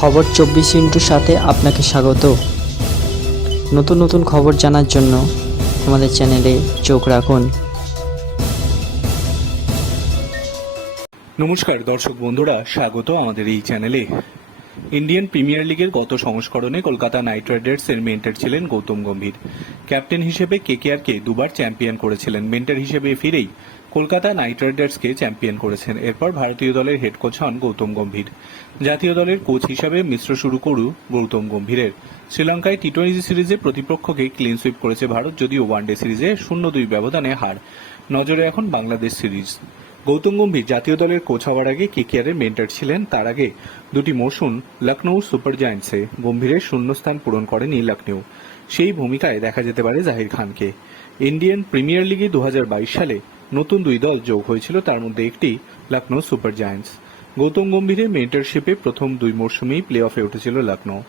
খবর চব্বিশ ইন্টুর সাথে আপনাকে স্বাগত। নতুন নতুন খবর জানার জন্য আমাদের চ্যানেলে চোখ রাখুন। নমস্কার দর্শক বন্ধুরা, স্বাগত আমাদের এই চ্যানেলে। ইন্ডিয়ান প্রিমিয়ার লিগের গত সংস্করণে কলকাতা নাইট রাইডার্সের মেন্টার ছিলেন গৌতম গম্ভীর। ক্যাপ্টেন হিসেবে কেকেআরকে দুবার চ্যাম্পিয়ন করেছিলেন। মেন্টার হিসেবে ফিরেই কলকাতা নাইট রাইডার্সকে চ্যাম্পিয়ন করেছেন। এরপর ভারতীয় দলের হেড কোচ হন গৌতম গম্ভীর। জাতীয় দলের কোচ হিসাবে মিশ্র শুরু করু গৌতম গম্ভীরের। শ্রীলঙ্কায় টি টোয়েন্টি সিরিজে প্রতিপক্ষকে ক্লিন সুইপ করেছে ভারত, যদিও ওয়ানডে সিরিজে শূন্য দুই ব্যবধানে হার। নজরে এখন বাংলাদেশ সিরিজ। গৌতম গম্ভীর জাতীয় দলের কোচ হওয়ার আগে কেকেআরের মেন্টার ছিলেন। তার আগে দুটি মৌসুম লখনৌ সুপার জায়ান্টসে গম্ভীরের শূন্যস্থান পূরণ করেনি লখনৌ সেই ভূমিকায় দেখা যেতে পারে জাহির খানকে। ইন্ডিয়ান প্রিমিয়ার লিগে দু হাজার বাইশ সালে নতুন দুই দল যোগ হয়েছিল, তার মধ্যে একটি লখনৌ সুপার জায়ান্টস। গৌতম গম্ভীরের মেন্টারশিপে প্রথম দুই মরশুমেই প্লে অফে উঠেছিল লখনৌ।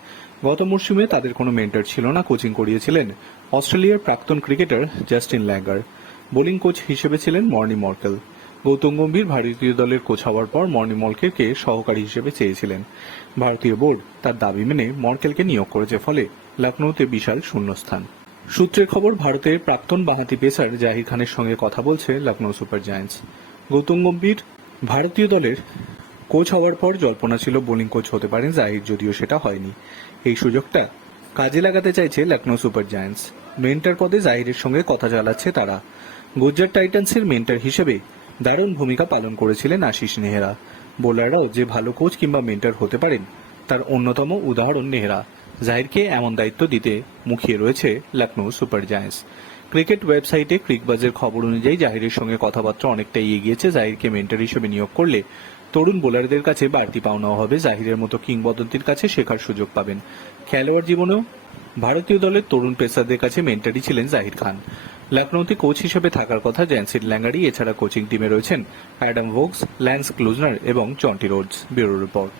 গত মরশুমে তাদের কোনো মেন্টার ছিল না কোচিং করিয়েছিলেন অস্ট্রেলিয়ার প্রাক্তন cricketer Justin Langer bowling coach হিসেবে ছিলেন মর্নি মর্কেল। গৌতম গম্ভীর ভারতীয় দলের কোচ হওয়ার পর মর্নি মর্কেলকে সহকারী হিসেবে চেয়েছিলেন। ভারতীয় বোর্ড তার দাবি মেনে মর্কেলকে নিয়োগ করেছে, ফলে লখনৌতে বিশাল শূন্যস্থান। সূত্রের খবর, ভারতের প্রাক্তন বাঁহাতি পেসার জাহির খানের সঙ্গে কথা বলছে লখনৌ সুপার জায়ান্টস। গৌতম গম্ভীর, ভারতীয় দলের কোচ হওয়ার পর জল্পনা ছিল বোলিং কোচ হতে পারেন জাহির, যদিও সেটা হয়নি। এই সুযোগটা কাজে লাগাতে চাইছে লখনৌ সুপার জায়ান্টস। মেন্টার পদে জাহিরের সঙ্গে কথা চালাচ্ছে তারা। গুজরাট টাইটান্সের মেন্টার হিসেবে দারুণ ভূমিকা পালন করেছিলেন আশিস নেহরা। বোলাররাও যে ভালো কোচ কিংবা মেন্টার হতে পারেন, তার অন্যতম উদাহরণ নেহরা। জাহিরকে এমন দায়িত্ব দিতে মুখিয়ে রয়েছে লখনৌ সুপার জায়ান্টস। ক্রিকেট ওয়েবসাইটে ক্রিকবাজের খবর অনুযায়ী জাহিরের সঙ্গে কথাবার্তা অনেকটাই এগিয়েছে। জাহিরকে মেন্টার হিসেবে নিয়োগ করলে তরুণ বোলারদের কাছে বাড়তি পাওনাও হবে। জাহিরের মতো কিংবদন্তির কাছে শেখার সুযোগ পাবেন। খেলোয়াড় জীবনেও ভারতীয় দলের তরুণ পেসারদের কাছে মেন্টারি ছিলেন জাহির খান। লখনৌতে কোচ হিসেবে থাকার কথা জ্যান্সিড ল্যাঙ্গারি, এছাড়া কোচিং টিমে রয়েছেন অ্যাডাম ভোক্স ল্যান্স ক্লুজনার এবং চন্টি রোডস। Bureau report.